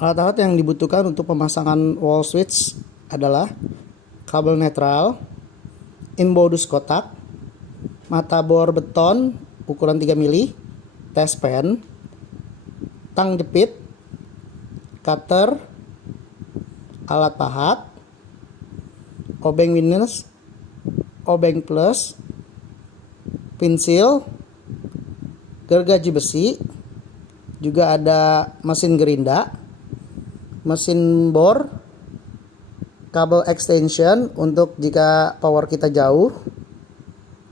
Alat-alat yang dibutuhkan untuk pemasangan wall switch adalah kabel netral, inbodus kotak, mata bor beton ukuran 3 mili, test pen, tang jepit, cutter, alat pahat, obeng minus, obeng plus, pensil, gergaji besi, juga ada mesin gerinda, mesin bor, kabel extension untuk jika power kita jauh.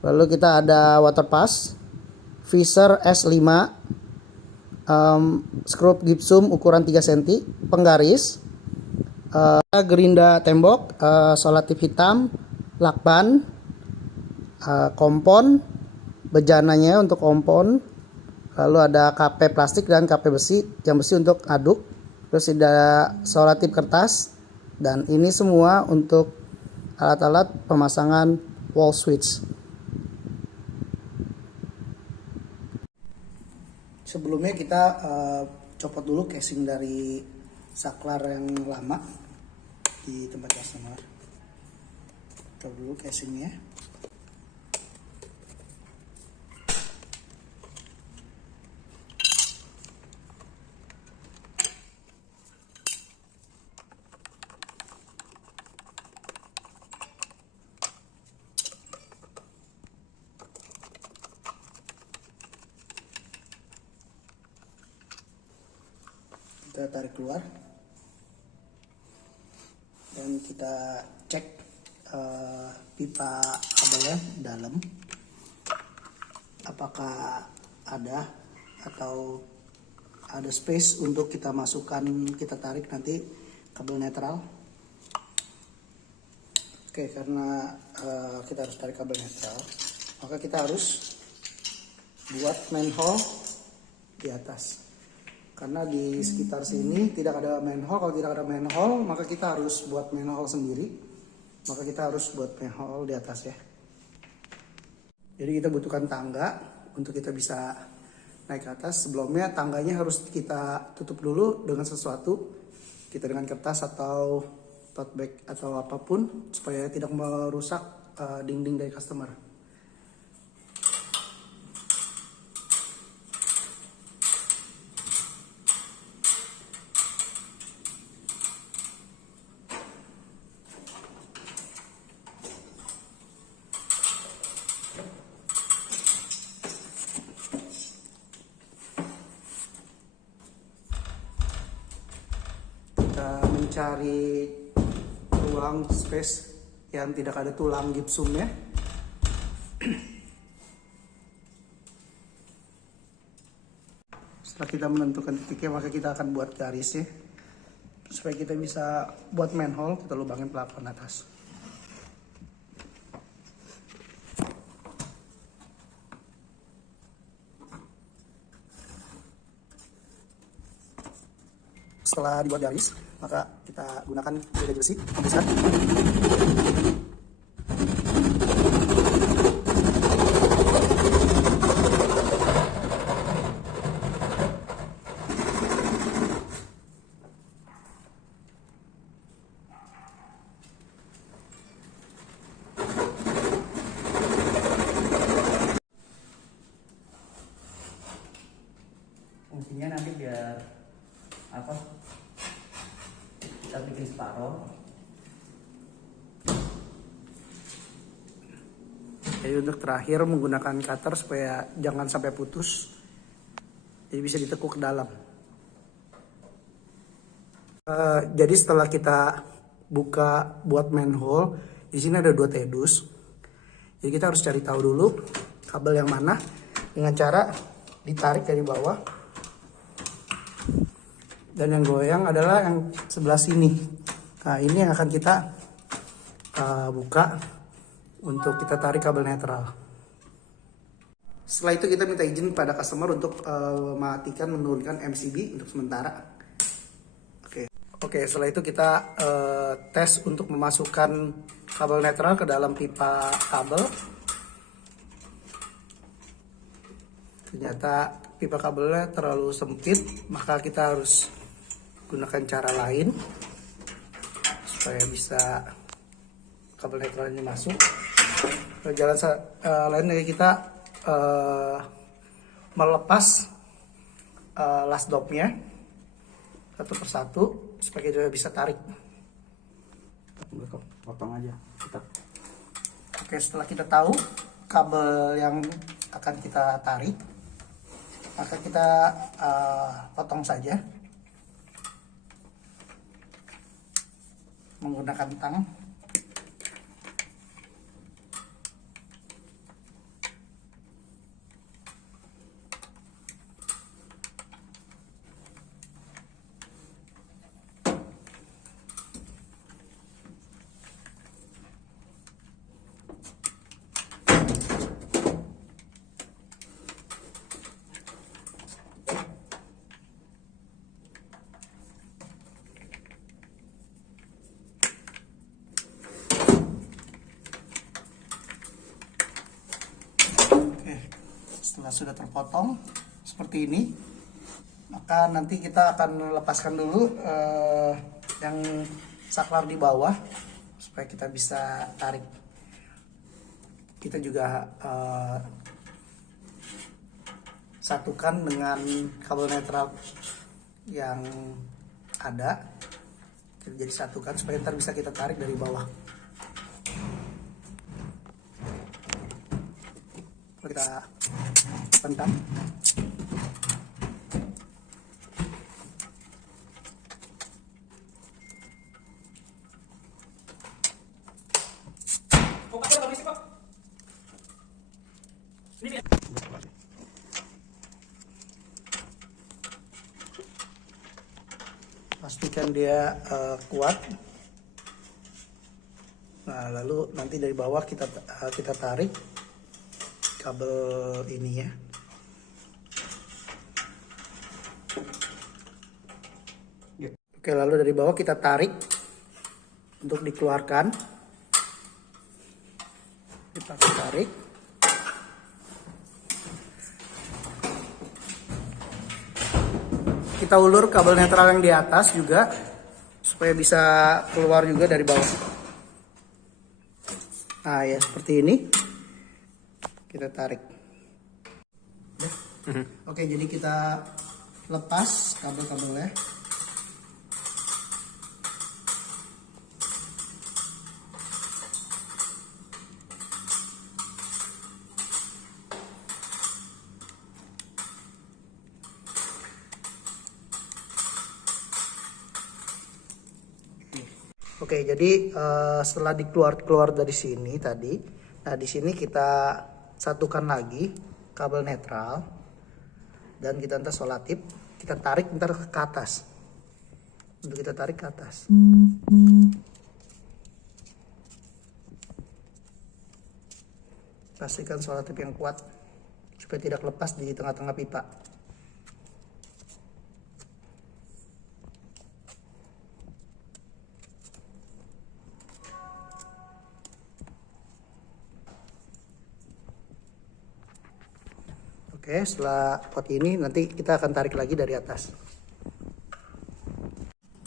Lalu kita ada water pass, Fisher S5, skrup gipsum ukuran 3 cm, penggaris, gerinda tembok, solatif hitam, lakban, kompon, bejananya untuk kompon, lalu ada KP plastik dan KP besi, jam besi untuk aduk, terus ada solatif kertas, dan ini semua untuk alat-alat pemasangan wall switch. Sebelumnya kita copot dulu casing dari saklar yang lama di tempat customer. Copot dulu casingnya. Kita tarik keluar dan kita cek pipa kabelnya dalam apakah ada atau ada space untuk kita masukkan, kita tarik nanti kabel netral. Oke, karena kita harus tarik kabel netral, maka kita harus buat manhole di atas. Karena di sekitar sini tidak ada manhole. Kalau tidak ada manhole, maka kita harus buat manhole sendiri. Maka kita harus buat manhole di atas ya. Jadi kita butuhkan tangga untuk kita bisa naik ke atas. Sebelumnya tangganya harus kita tutup dulu dengan sesuatu. Kita dengan kertas atau tote bag atau apapun supaya tidak merusak dinding dari customer. Mencari ruang space yang tidak ada tulang gipsumnya. Setelah kita menentukan titiknya, maka kita akan buat garisnya supaya kita bisa buat manhole. Kita lubangin plafon atas. Setelah dibuat garis, maka kita gunakan gergaji besi, hembuskan. Fungsinya nanti biar apa? Kita bikin separoh. Jadi untuk terakhir menggunakan cutter supaya jangan sampai putus. Jadi bisa ditekuk ke dalam. Jadi setelah kita buka buat manhole, di sini ada 2 tedus. Jadi kita harus cari tahu dulu kabel yang mana dengan cara ditarik dari bawah. Dan yang goyang adalah yang sebelah sini. Nah, ini yang akan kita buka untuk kita tarik kabel netral. Setelah itu kita minta izin pada customer untuk mematikan, menurunkan MCB untuk sementara. Oke, setelah itu kita tes untuk memasukkan kabel netral ke dalam pipa kabel. Ternyata pipa kabelnya terlalu sempit, maka kita harus gunakan cara lain supaya bisa kabel netral ini masuk. Jalan lain dari kita melepas last dopnya satu persatu supaya kita bisa tarik. Potong aja kita. Oke, setelah kita tahu kabel yang akan kita tarik, maka kita potong saja menggunakan tang. Setelah sudah terpotong seperti ini, maka nanti kita akan lepaskan dulu yang saklar di bawah supaya kita bisa tarik. Kita juga satukan dengan kabel netral yang ada, jadi satukan supaya ntar bisa kita tarik dari bawah. Kita pentang. Pastikan dia kuat. Nah, lalu nanti dari bawah kita tarik kabel ini ya. Oke, lalu dari bawah kita tarik untuk dikeluarkan. Kita tarik. Kita ulur kabel netral yang di atas juga supaya bisa keluar juga dari bawah. Nah, ya seperti ini. Kita tarik. Oke, jadi kita lepas kabel-kabelnya. Oke, jadi setelah keluar dari sini tadi, nah di sini kita satukan lagi kabel netral dan kita ntar solatip, kita tarik ntar ke atas. Untuk kita tarik ke atas. Pastikan solatip yang kuat supaya tidak lepas di tengah-tengah pipa. Oke, setelah pot ini nanti kita akan tarik lagi dari atas.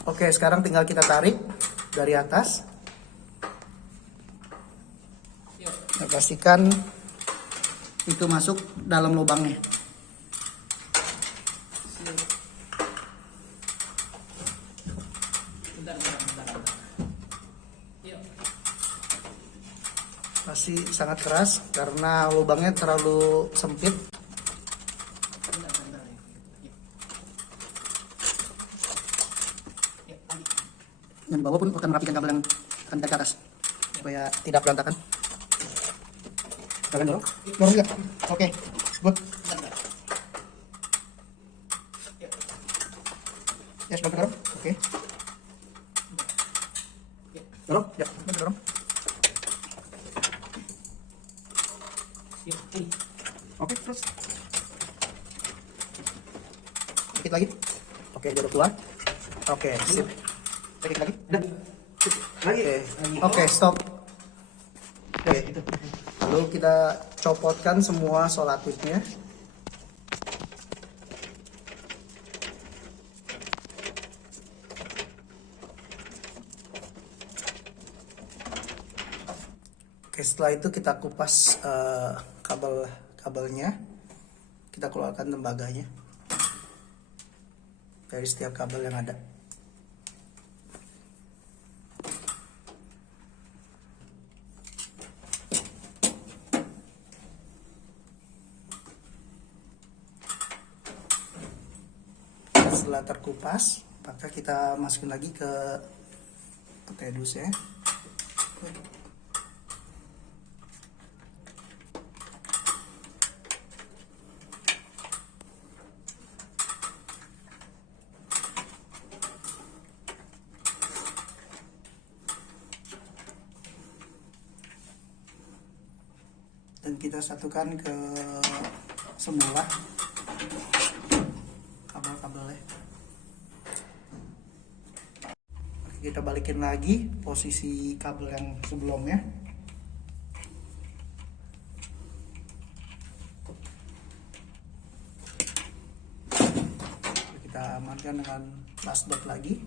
Oke, sekarang tinggal kita tarik dari atas. Nah, pastikan itu masuk dalam lubangnya. Pasti sangat keras karena lubangnya terlalu sempit. Dan bawah pun akan merapikan kabel yang akan ke atas supaya tidak berantakan. Kalian dorong juga. Oke, good. Ya, sebentar dorong. Oke. Dorong, ya, sebentar dorong. Oke, terus. Sedikit lagi. Oke, jadi keluar. Oke, sip. Sedikit lagi. Udah. Lagi. Oke, stop. Oke. Lalu kita copotkan semua solatipnya. Oke, setelah itu kita kupas kabelnya. Kita keluarkan tembaganya dari setiap kabel yang ada. Setelah terkupas, maka kita masukin lagi ke peti dus ya. Dan kita satukan ke semula kabel-kabelnya. Kita balikin lagi posisi kabel yang sebelumnya. Kita amankan dengan last dot lagi.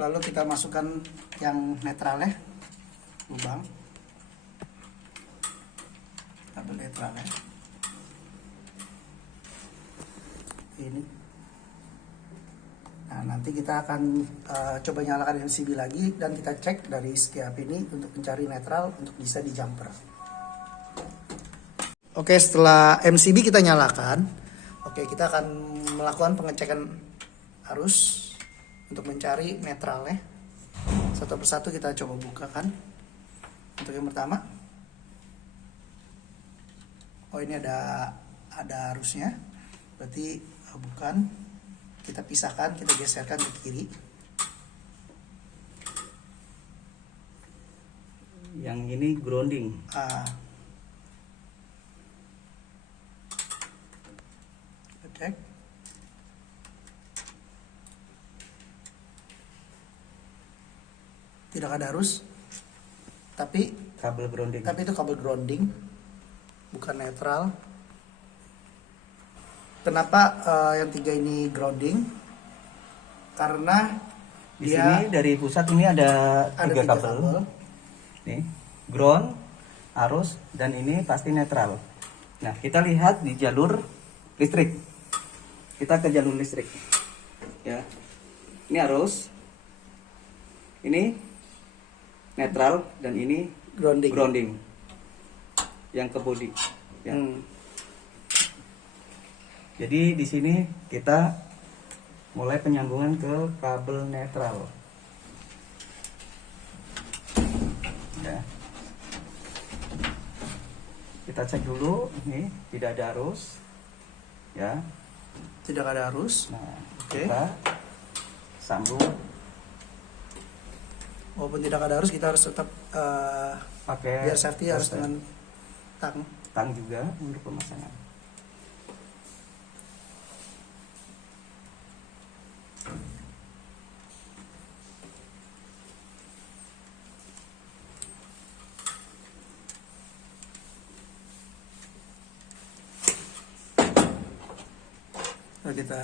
Lalu kita masukkan yang netralnya, lubang kabel netralnya ini. Nah, nanti kita akan coba nyalakan MCB lagi dan kita cek dari skiap ini untuk mencari netral untuk bisa di jumper. Oke, setelah MCB kita nyalakan, oke, kita akan melakukan pengecekan arus untuk mencari netralnya. Satu persatu kita coba bukakan. Untuk yang pertama, oh ini ada arusnya, berarti bukan. Kita pisahkan, kita geserkan ke kiri. Yang ini grounding. Cek. Tidak ada arus, tapi Kabel grounding. itu kabel grounding, bukan netral. Kenapa yang 3 ini grounding? Karena Di sini dari pusat ini ada 3 kabel. Nih, ground, arus, dan ini pasti netral. Nah, kita lihat di jalur listrik. Kita ke jalur listrik. Ya. Ini arus. Ini netral dan ini grounding. Yang ke body. Ya. Jadi di sini kita mulai penyambungan ke kabel netral. Ya. Kita cek dulu, ini tidak ada arus. Ya. Tidak ada arus. Nah, Oke. kita sambung Walaupun tidak ada arus, kita harus tetap pakai biar safety harus dengan tang. tang juga untuk pemasangan. Lalu kita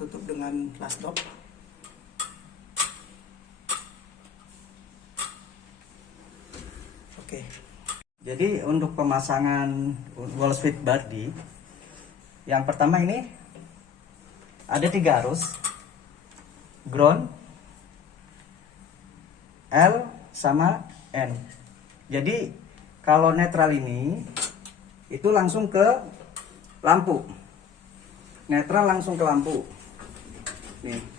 tutup dengan last dop. Oke. Jadi untuk pemasangan wall switch body, yang pertama ini ada 3 arus, ground, L sama N. Jadi kalau netral ini itu langsung ke lampu, netral langsung ke lampu. Nih.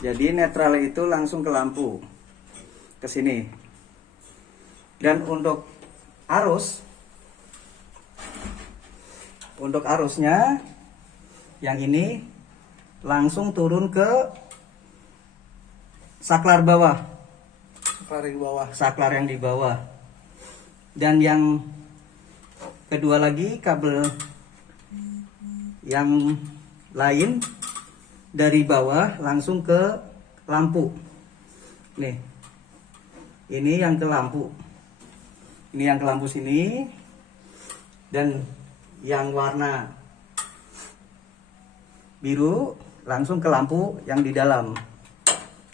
Jadi netral itu langsung ke lampu, ke sini. Dan untuk arusnya yang ini langsung turun ke saklar bawah, saklar yang di bawah. Dan yang kedua lagi, kabel yang lain dari bawah langsung ke lampu. Nih, ini yang ke lampu, ini yang ke lampu sini. Dan yang warna biru langsung ke lampu yang di dalam.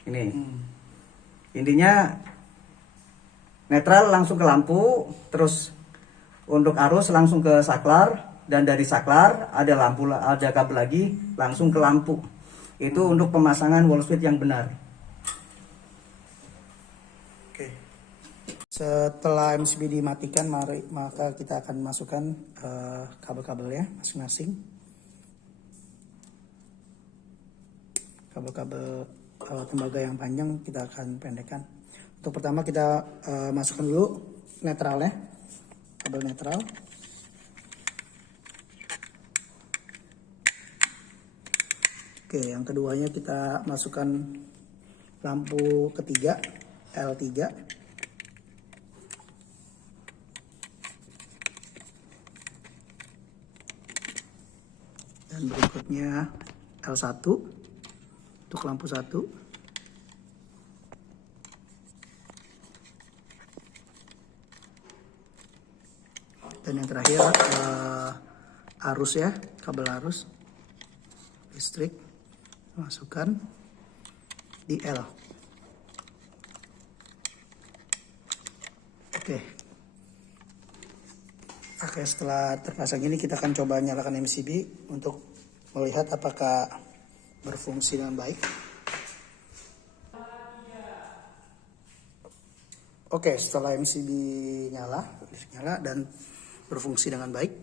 Ini intinya netral langsung ke lampu, terus untuk arus langsung ke saklar, dan dari saklar ada lampu, ada kabel lagi langsung ke lampu. Itu untuk pemasangan wall switch yang benar. Oke. Setelah MCB dimatikan, maka kita akan masukkan kabel-kabelnya masing-masing. Kabel-kabel tembaga yang panjang kita akan pendekkan. Untuk pertama kita masukkan dulu netralnya, kabel netral. Oke, yang keduanya kita masukkan lampu ketiga L3. Dan berikutnya L1 untuk lampu 1. Dan yang terakhir arus ya, kabel arus listrik masukkan di L. Oke, setelah terpasang ini kita akan coba nyalakan MCB untuk melihat apakah berfungsi dengan baik. Oke, setelah MCB nyala dan berfungsi dengan baik,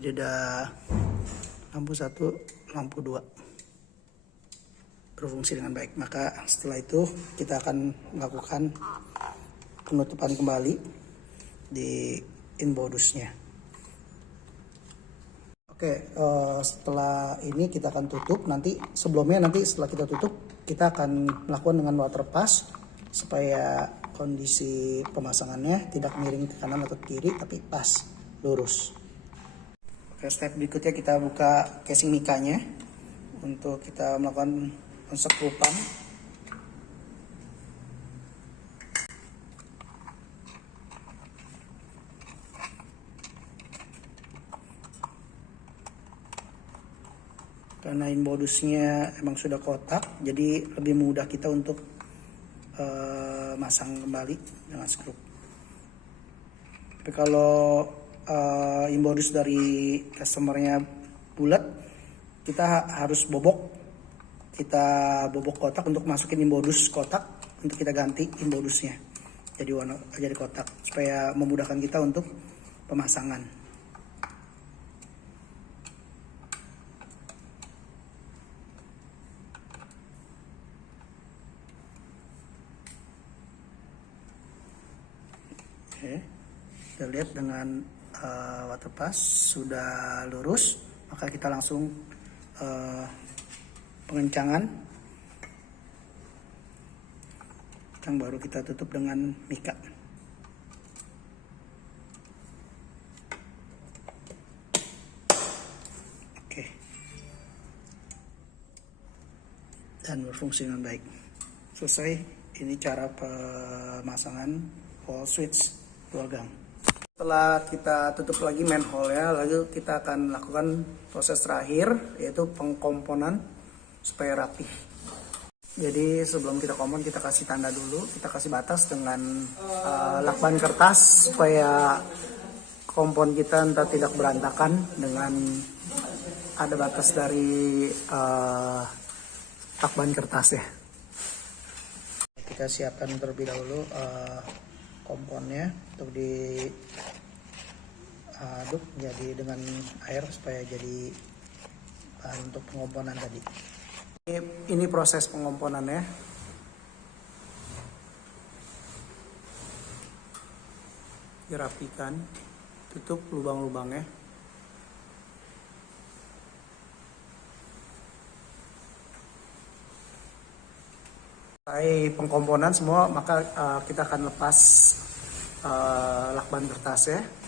jadi ada lampu 1, lampu 2 berfungsi dengan baik. Maka setelah itu kita akan melakukan penutupan kembali di inbodusnya. Oke, setelah ini kita akan tutup. Nanti setelah kita tutup, kita akan melakukan dengan water pass supaya kondisi pemasangannya tidak miring ke kanan atau ke kiri, tapi pas, lurus. Oke, step berikutnya kita buka casing mikanya untuk kita melakukan pensekrupan. Karena inbodusnya emang sudah kotak, jadi lebih mudah kita untuk masang kembali dengan skrup. Tapi kalau inbodus dari customernya bulat, kita harus kita bobok kotak untuk masukin inbodus kotak, untuk kita ganti inbodusnya jadi kotak supaya memudahkan kita untuk pemasangan. Oke, kita lihat dengan water pass sudah lurus, maka kita langsung pengencangan yang baru kita tutup dengan mika. Oke, dan berfungsi dengan baik. Selesai. Ini cara pemasangan wall switch 2 gang. Setelah kita tutup lagi manhole ya, lalu kita akan lakukan proses terakhir yaitu pengkomponan supaya rapi. Jadi sebelum kita kompon kita kasih tanda dulu, kita kasih batas dengan lakban kertas supaya kompon kita entah tidak berantakan dengan ada batas dari lakban kertas ya. Kita siapkan terlebih dahulu komponnya untuk diaduk jadi dengan air supaya jadi bahan untuk pengomponan tadi. Ini proses pengomponannya. Dirapikan, tutup lubang-lubangnya. Selesai pengkomponan semua, maka kita akan lepas lakban kertasnya.